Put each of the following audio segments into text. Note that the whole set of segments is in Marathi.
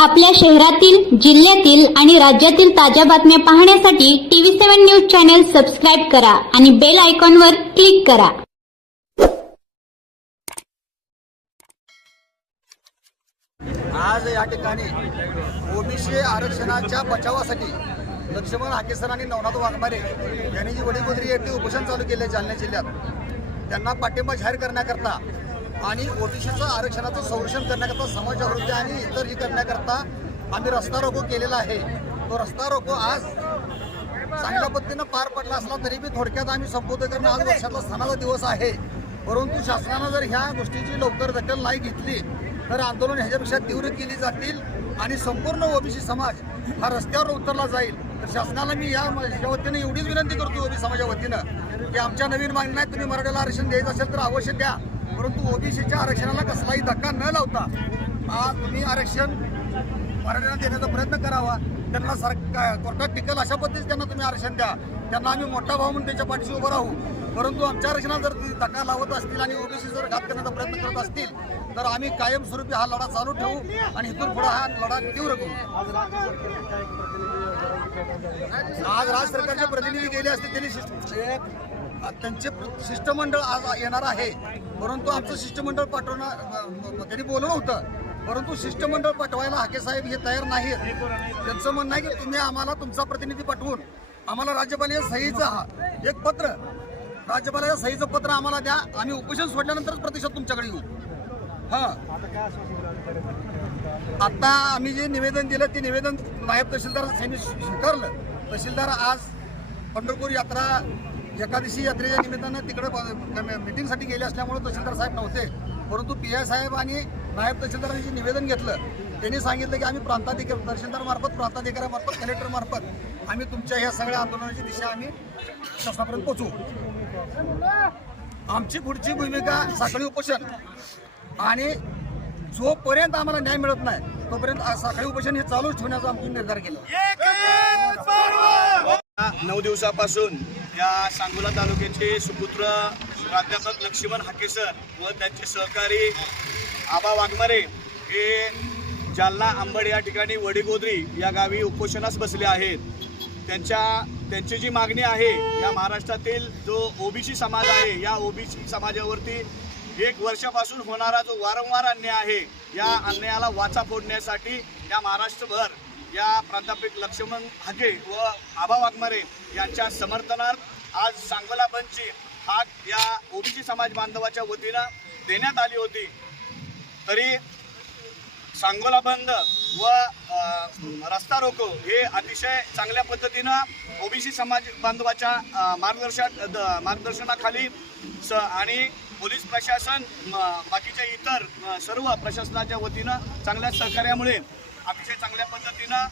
आपल्या शहरातील जिल्ह्यातील आणि राज्यातील ताज्या बातम्या पाहण्यासाठी TV seven news channel subscribe करा आणि बेल आयकॉनवर क्लिक करा. आज या ठिकाणी ओबीसी आरक्षणाच्या बचावासाठी लक्ष्मण हाकेसर आणि नवनाथ वाघमारे यांनी जी वडीगोदरी येथे उपोषण चालू केले जालना जिल्ह्यात. त्यांना पाठिंबा जाहीर करण्याकरता आणि ओबीसीचं आरक्षणाचं संरक्षण करण्याकरता समाजजागृती आणि इतर ही करण्याकरता आम्ही रस्ता रोको केलेला आहे. तो रस्ता रोको आज चांगल्या पद्धतीनं पार पडला असला तरी बी थोडक्यात आम्ही संबोधन करणं आज वर्षातला सणाचा दिवस आहे. परंतु शासनानं जर ह्या गोष्टीची लवकर दखल नाही घेतली तर आंदोलन ह्याच्यापेक्षा तीव्र केली जातील आणि संपूर्ण ओबीसी समाज हा रस्त्यावर उतरला जाईल. तर शासनाला मी या वतीनं एवढीच विनंती करतो ओबीसी समाजा वतीनं की आमच्या नवीन मागण्या आहेत तुम्ही मराठ्याला आरक्षण द्यायचं असेल तर अवश्य द्या. परंतु ओबीसीच्या आरक्षणाला कसलाही धक्का न लावता आज तुम्ही आरक्षण मराठ्यांना देण्याचा प्रयत्न करावा. त्यांना सरकार कोर्टात टिकल अशा पद्धतीने त्यांना तुम्ही आरक्षण द्या. त्यांना आम्ही मोठा भाव म्हणून त्यांच्या पाठीशी उभं राहू. परंतु आमच्या आरक्षणाला जर ती धक्का लावत असतील आणि ओबीसी जर घात करण्याचा प्रयत्न करत असतील तर आम्ही कायमस्वरूपी हा लढा चालू ठेवू आणि इथून पुढे हा लढा तीव्र करू. आज राज्य सरकारचे प्रतिनिधी गेले असते त्यांनी त्यांचे प्र- शिष्टमंडळ आज येणार आहे. परंतु आमचं शिष्टमंडळ पाठवणं त्यांनी बोललं होतं. परंतु शिष्टमंडळ पाठवायला हाके साहेब हे तयार नाहीत. त्यांचं म्हणणं आहे की तुम्ही आम्हाला तुमचा प्रतिनिधी पाठवून आम्हाला राज्यपालाच्या सहीचं हा एक पत्र राज्यपालाच्या सहीचं पत्र आम्हाला द्या. आम्ही उपोषण सोडल्यानंतरच प्रतिसाद तुमच्याकडे येऊ. हा. आता आम्ही जे निवेदन दिलं ते निवेदन नायब तहसीलदार यांनी स्वीकारलं. तहसीलदार आज पंढरपूर यात्रा एकादशी यात्रेच्या निमित्तानं तिकडे मिटिंगसाठी गेले असल्यामुळे तहसीलदार साहेब नव्हते. परंतु पी आय साहेब आणि नायब तहसीलदारांनी जे निवेदन घेतलं त्यांनी सांगितलं की आम्ही प्रांताधिकारी तहसीलदार मार्फत प्रांताधिकाऱ्यामार्फत कलेक्टर मार्फत आम्ही तुमच्या ह्या सगळ्या आंदोलनाची दिशा आम्ही शासनापर्यंत पोचवू आमची पुढची भूमिका साखळी उपोषण. आणि जोपर्यंत आम्हाला न्याय मिळत नाही तोपर्यंत आ- साखळी उपोषण हे चालूच ठेवण्याचा आम्ही निर्धार केला. नऊ दिवसापासून या सांगोला तालुक्याचे सुपुत्र प्राध्यापक लक्ष्मण हाकेसर व त्यांचे सहकारी आबा वाघमारे हे जालना आंबड या ठिकाणी वडीगोद्री या गावी उपोषणास बसले आहेत. त्यांच्या त्यांची जी मागणी आहे या महाराष्ट्रातील जो ओबीसी समाज आहे या ओबीसी समाजावरती एक वर्षापासून होणारा जो वारंवार अन्याय आहे या अन्यायाला वाचा फोडण्यासाठी या महाराष्ट्रभर या प्राध्यापक लक्ष्मण हागे व आबा वाघमारे यांच्या समर्थनार्थ आज सांगोला बंदची हाक या ओबीसी समाज बांधवाच्या वतीनं देण्यात आली होती. तरी सांगोला बंद व रस्ता रोको हे अतिशय चांगल्या पद्धतीनं ओबीसी समाज बांधवाच्या अ, मार्गदर्शन द- मार्गदर्शनाखाली स आणि पोलीस प्रशासन म, बाकीच्या इतर सर्व प्रशासनाच्या वतीनं चांगल्या सहकार्यामुळे अतिशय चांगल्या पद्धतीनं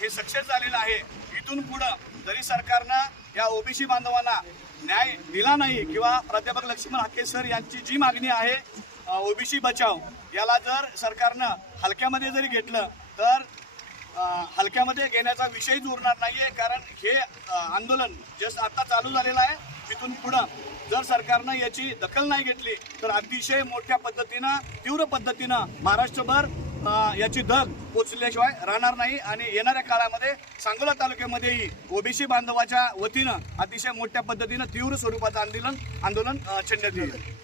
हे सक्सेस झालेलं आहे. इथून पुढं जरी सरकारनं या ओबीसी बांधवांना न्याय दिला नाही किंवा प्राध्यापक लक्ष्मण हाके सर यांची जी मागणी आहे ओबीसी बचाव याला जर सरकारनं हलक्यामध्ये जरी घेतलं तर हलक्यामध्ये घेण्याचा विषयच उरणार नाही आहे कारण हे आंदोलन जस्ट आता चालू झालेलं आहे. तिथून पुढं जर सरकारनं याची दखल नाही घेतली तर अतिशय मोठ्या पद्धतीनं तीव्र पद्धतीनं महाराष्ट्रभर याची दग पोचल्याशिवाय राहणार नाही. आणि येणाऱ्या काळामध्ये सांगोला तालुक्यामध्येही ओबीसी बांधवाच्या वतीनं अतिशय मोठ्या पद्धतीनं तीव्र स्वरूपाचं आंदोलन आंदोलन अ, छेडण्यात येईल.